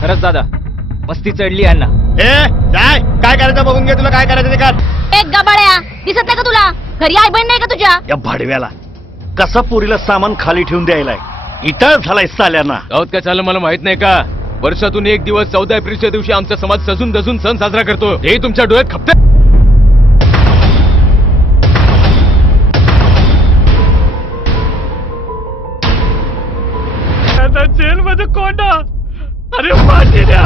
खरंच दादा मस्ती चढली यांना. ए जाय. काय करायचं बघून घे तुला काय करायचं ते कर. एक गबाड्या दिसत नाही का तुला? घरी आई बहीण नाही का तुझ्या? या भाडव्याला. कसा पोरीला सामान खाली ठेवून द्यायलाय? इटाळ झालाय साल्याना. गावात काय चाललं मला माहीत नाही का? वर्षातून एक दिवस चौदा एप्रिलच्या दिवशी आमचा समाज सजून दजून सण साजरा करतो. हे तुमच्या डोळ्यात खपते जेल मध्ये कोंडा अरे द्या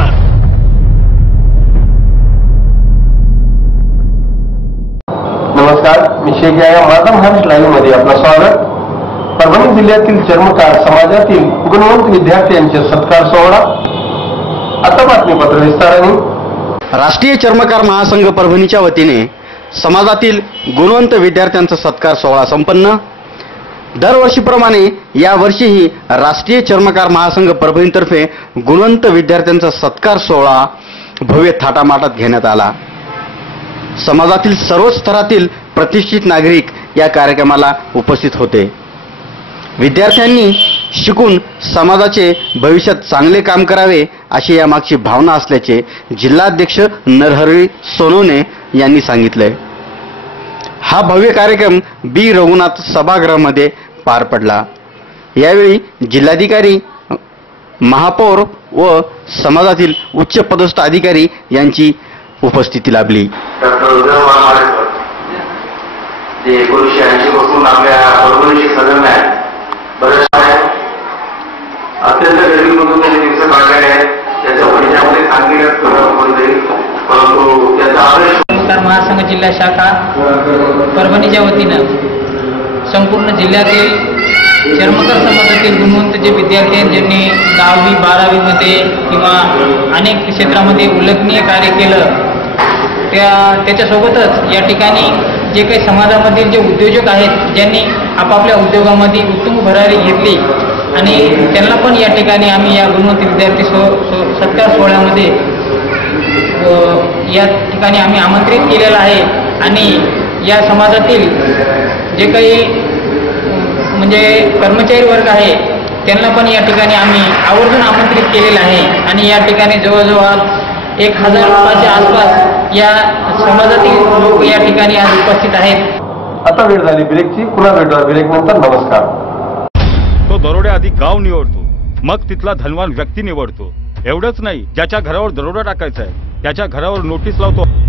नमस्कार मी शेख या माझा महाराष्ट्र लाईव्हमध्ये आपलं स्वागत. परभणी जिल्ह्यातील चर्मकार समाजातील गुणवंत विद्यार्थ्यांचे सत्कार सोहळा. आता बातमीपत्र विस्ताराने. राष्ट्रीय चर्मकार महासंघ परभणीच्या वतीने समाजातील गुणवंत विद्यार्थ्यांचा सत्कार सोहळा संपन्न. दरवर्षीप्रमाणे यावर्षीही राष्ट्रीय चर्मकार महासंघ परभणीतर्फे गुणवंत विद्यार्थ्यांचा सत्कार सोहळा भव्य थाटामाटात घेण्यात आला. समाजातील सर्वच स्तरातील प्रतिष्ठित नागरिक या कार्यक्रमाला उपस्थित होते. विद्यार्थ्यांनी शिकून समाजाचे भविष्यात चांगले काम करावे अशी यामागची भावना असल्याचे जिल्हाध्यक्ष नरहरी सोनवणे यांनी सांगितलंय हा भव्य कार्यक्रम बी रघुनाथ सभागृहामध्ये पार पडला. यावेळी जिल्हाधिकारी महापौर व समाजातील उच्च पदस्थ अधिकारी यांची उपस्थिती लाभली. जे एकोणीसशे ऐंशी पासून आपल्या बरेच आहेत. अत्यंत गरिबीमधून त्यांनी दिवस आहेत त्याच्या सांगितलं परंतु त्याचा आदर्श नमस्कार महासंघ जिल्हा शाखा परभणीच्या वतीनं संपूर्ण जिल्ह्यातील चर्मकर समाजातील गुणवंत जे विद्यार्थी आहेत ज्यांनी दहावी बारावीमध्ये किंवा अनेक क्षेत्रामध्ये उल्लेखनीय कार्य केलं त्या त्याच्यासोबतच या ठिकाणी जे काही समाजामधील जे उद्योजक आहेत ज्यांनी आपापल्या उद्योगामध्ये उत्तम भरारी घेतली आणि त्यांना पण या ठिकाणी आम्ही या गुणवंत विद्यार्थी सो सो सत्कार सोहळ्यामध्ये या ठिकाणी आम्ही आमंत्रित केलेलं आहे. आणि या समाजातील जे काही म्हणजे कर्मचारी वर्ग आहे त्यांना पण या ठिकाणी आम्ही आवर्जून आमंत्रित केलेलं आहे. आणि या ठिकाणी जवळजवळ एक हजार लोकांच्या आसपास या समाजातील लोक या ठिकाणी आज उपस्थित आहेत. आता वेळ झाली ब्रेकची. पुन्हा भेटूया. ब्रेक नंतर नमस्कार. तो दरोड्या आधी गाव निवडतो. मग तिथला धनवान व्यक्ती निवडतो. एवढंच नाही ज्याच्या घरावर दरोडा टाकायचा आहे. त्याच्या घरावर नोटीस लावतो.